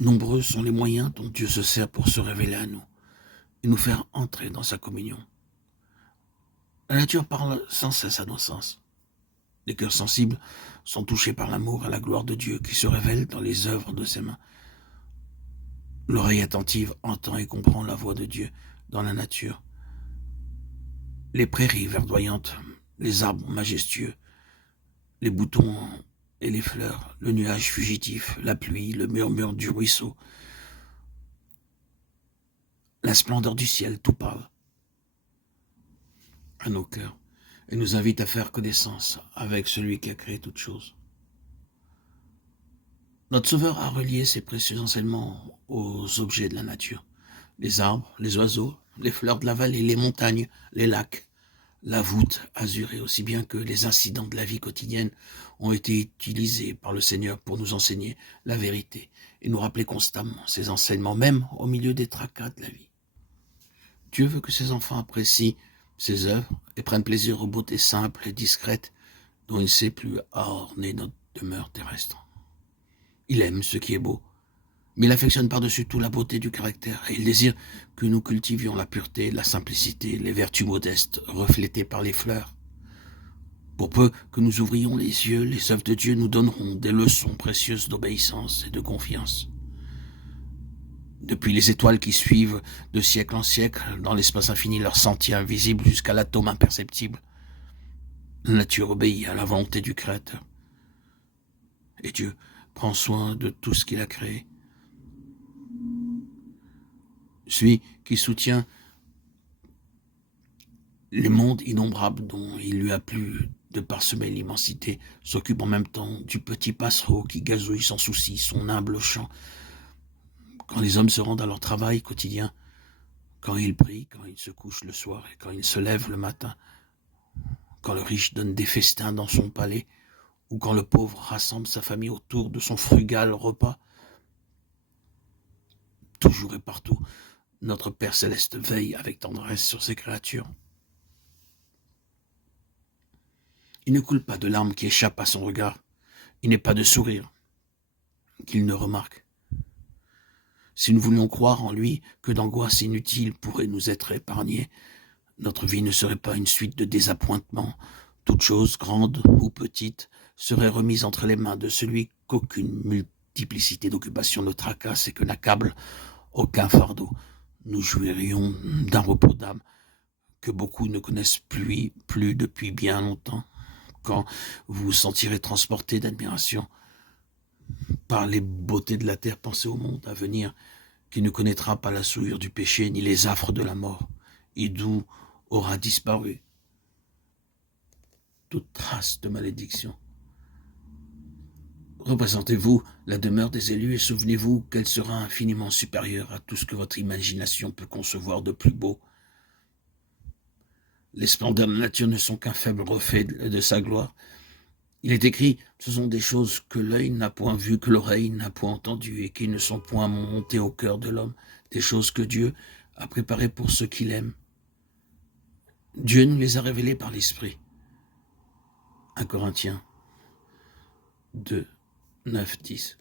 Nombreux sont les moyens dont Dieu se sert pour se révéler à nous et nous faire entrer dans sa communion. La nature parle sans cesse à nos sens. Les cœurs sensibles sont touchés par l'amour et la gloire de Dieu qui se révèlent dans les œuvres de ses mains. L'oreille attentive entend et comprend la voix de Dieu dans la nature. Les prairies verdoyantes, les arbres majestueux, les boutons et les fleurs, le nuage fugitif, la pluie, le murmure du ruisseau, la splendeur du ciel, tout parle à nos cœurs et nous invite à faire connaissance avec celui qui a créé toutes choses. Notre Sauveur a relié ses précieux enseignements aux objets de la nature. Les arbres, les oiseaux, les fleurs de la vallée, les montagnes, les lacs, la voûte azurée, aussi bien que les incidents de la vie quotidienne ont été utilisés par le Seigneur pour nous enseigner la vérité et nous rappeler constamment ses enseignements, même au milieu des tracas de la vie. Dieu veut que ses enfants apprécient ses œuvres et prennent plaisir aux beautés simples et discrètes dont il ne sait plus à orner notre demeure terrestre. Il aime ce qui est beau, mais il affectionne par-dessus tout la beauté du caractère et il désire que nous cultivions la pureté, la simplicité, les vertus modestes reflétées par les fleurs. Pour peu que nous ouvrions les yeux, les œuvres de Dieu nous donneront des leçons précieuses d'obéissance et de confiance. Depuis les étoiles qui suivent de siècle en siècle dans l'espace infini leur sentier invisible jusqu'à l'atome imperceptible, la nature obéit à la volonté du Créateur. Et Dieu prend soin de tout ce qu'il a créé. Celui qui soutient les mondes innombrables dont il lui a plu de parsemer l'immensité s'occupe en même temps du petit passereau qui gazouille sans souci son humble chant. Quand les hommes se rendent à leur travail quotidien, quand ils prient, quand ils se couchent le soir et quand ils se lèvent le matin, quand le riche donne des festins dans son palais, ou quand le pauvre rassemble sa famille autour de son frugal repas, toujours et partout, notre Père Céleste veille avec tendresse sur ses créatures. Il ne coule pas de larmes qui échappent à son regard, il n'est pas de sourire qu'il ne remarque. Si nous voulions croire en lui que d'angoisses inutiles pourraient nous être épargnées, notre vie ne serait pas une suite de désappointements. Toute chose, grande ou petite, serait remise entre les mains de celui qu'aucune multiplicité d'occupations ne tracasse et que n'accable aucun fardeau. Nous jouirions d'un repos d'âme que beaucoup ne connaissent plus depuis bien longtemps. Quand vous vous sentirez transporté d'admiration par les beautés de la terre, pensez au monde à venir qui ne connaîtra pas la souillure du péché ni les affres de la mort, et d'où aura disparu toute trace de malédiction. Représentez-vous la demeure des élus et souvenez-vous qu'elle sera infiniment supérieure à tout ce que votre imagination peut concevoir de plus beau. Les splendeurs de la nature ne sont qu'un faible reflet de sa gloire. Il est écrit, ce sont des choses que l'œil n'a point vues, que l'oreille n'a point entendues et qui ne sont point montées au cœur de l'homme, des choses que Dieu a préparées pour ceux qui l'aiment. Dieu nous les a révélées par l'Esprit. 1 Corinthiens 2, 9, 10.